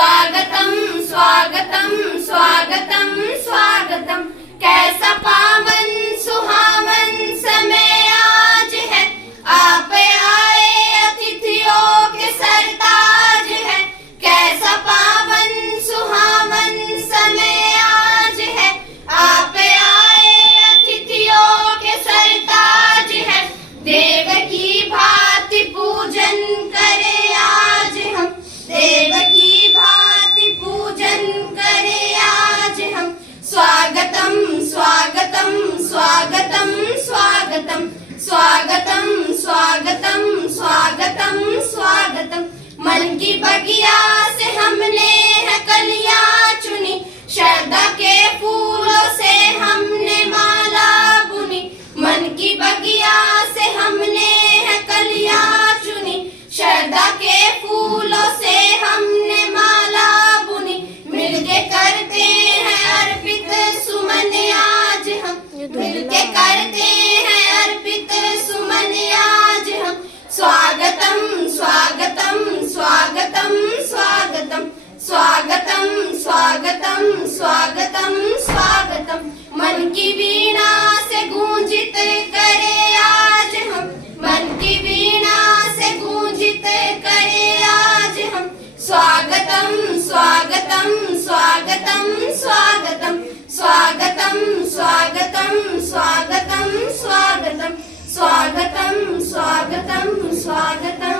स्वागतम स्वागतम स्वागतम स्वागतम। कैसा पावन सुहावन समय आज है, आप आए अतिथियों के सरताज है। कैसा पावन सुहावन समय आज है, आप आए अतिथियों के सरताज है। देव की भांति पूजन करे आज हम, देव की भांति पूजन करे आज हम। स्वागतम स्वागतम स्वागतम स्वागतम स्वागतम स्वागतम स्वागतम स्वागतम। मन की बगिया से हमने है कलियां चुनी, श्रद्धा के फूलों से हमने माला बुनी। मन की बगिया से हमने है कलियां चुनी, श्रद्धा के फूलों से हमने माला बुनी। मिलके करते हैं अर्पित सुमन आज हम, मिलके करते हैं अर्पित सुमन आज हम। स्वागतम स्वागतम स्वागतम स्वागतम स्वागतम स्वागतम स्वागतम स्वागतम। मन की वीणा से गूंजित करे आज हम, मन की वीणा से गूंजित करे आज हम। स्वागतम स्वागतम स्वागतम स्वागतम स्वागतम स्वागतम स्वागतम स्वागतम स्वागतम स्वागतम स्वागतम।